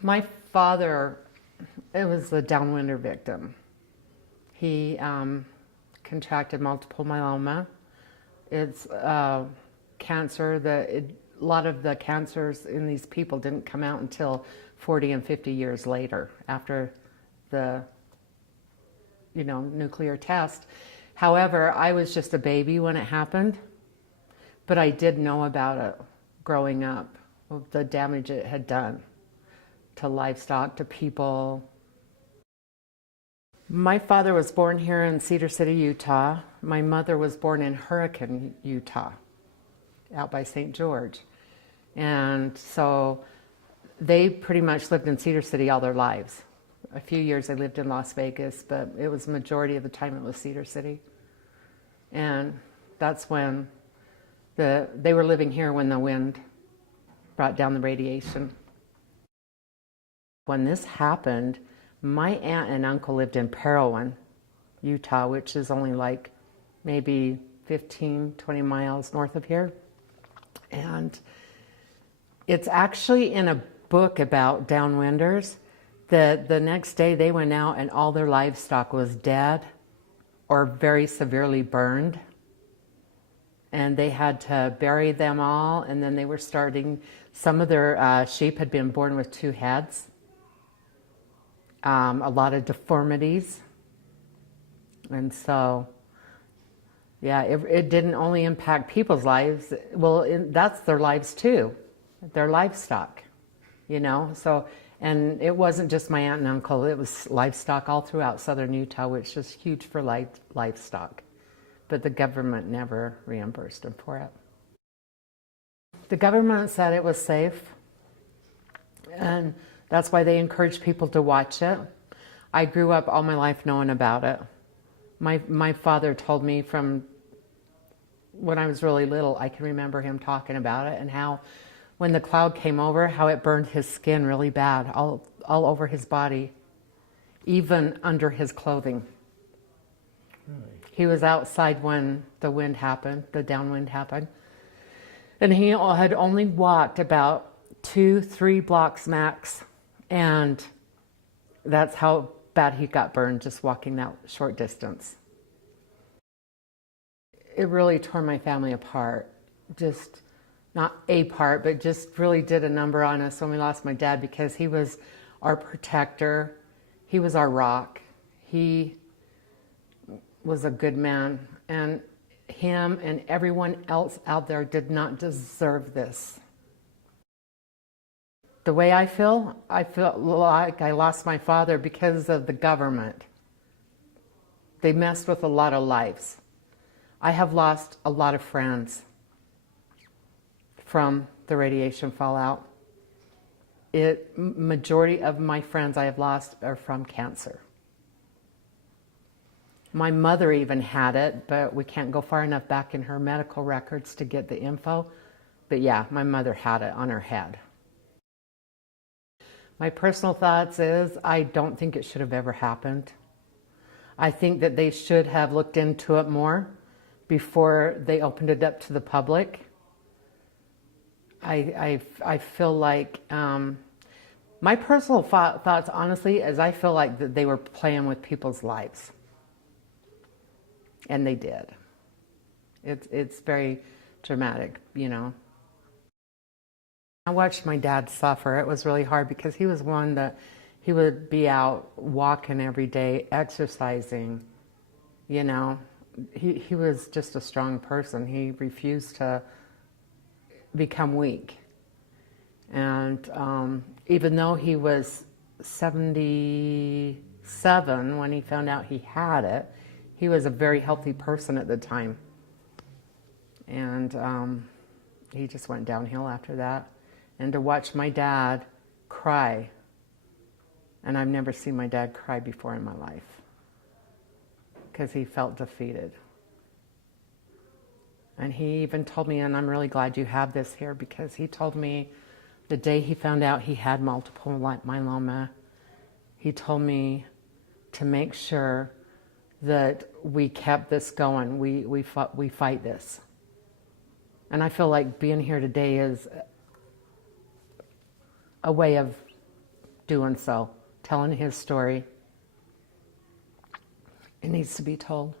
My father, it was a Downwinder victim. He contracted multiple myeloma. It's cancer that a lot of the cancers in these people didn't come out until 40 and 50 years later after the nuclear test. However, I was just a baby when it happened, but I did know about it growing up, the damage it had done to livestock, to people. My father was born here in Cedar City, Utah. My mother was born in Hurricane, Utah, out by St. George. And so they pretty much lived in Cedar City all their lives. A few years they lived in Las Vegas, but it was the majority of the time it was Cedar City. And that's when they were living here when the wind brought down the radiation. When this happened, my aunt and uncle lived in Parowan, Utah, which is only like maybe 15, 20 miles north of here. And it's actually in a book about Downwinders that the next day they went out and all their livestock was dead or very severely burned. And they had to bury them all, and then they were starting, some of their sheep had been born with 2 heads. A lot of deformities. And so, yeah, it didn't only impact people's lives. Well, that's their lives too, their livestock, So, and it wasn't just my aunt and uncle, it was livestock all throughout southern Utah, which is huge for livestock. But the government never reimbursed them for it. The government said it was safe, and that's why they encouraged people to watch it. I grew up all my life knowing about it. My father told me from when I was really little, I can remember him talking about it and how when the cloud came over, how it burned his skin really bad, all over his body, even under his clothing. Really? He was outside when the wind happened, the downwind happened, and he had only walked about 2-3 blocks max. And that's how bad he got burned just walking that short distance. It really tore my family apart. Just not apart, but just really did a number on us when we lost my dad, because he was our protector. He was our rock. He was a good man. And him and everyone else out there did not deserve this. The way I feel like I lost my father because of the government. They messed with a lot of lives. I have lost a lot of friends from the radiation fallout. Majority of my friends I have lost are from cancer. My mother even had it, but we can't go far enough back in her medical records to get the info. But yeah, my mother had it on her head. My personal thoughts is I don't think it should have ever happened. I think that they should have looked into it more before they opened it up to the public. I feel like, my personal thoughts honestly is I feel like that they were playing with people's lives. And they did. It's very dramatic, I watched my dad suffer. It was really hard because he was one that he would be out walking every day, exercising, He was just a strong person. He refused to become weak. And even though he was 77 when he found out he had it, he was a very healthy person at the time. And he just went downhill after that. And to watch my dad cry, and I've never seen my dad cry before in my life, because he felt defeated. And he even told me, and I'm really glad you have this here, because he told me the day he found out he had multiple myeloma, he told me to make sure that we kept this going, we fight this. And I feel like being here today is a way of doing so, telling his story. It needs to be told.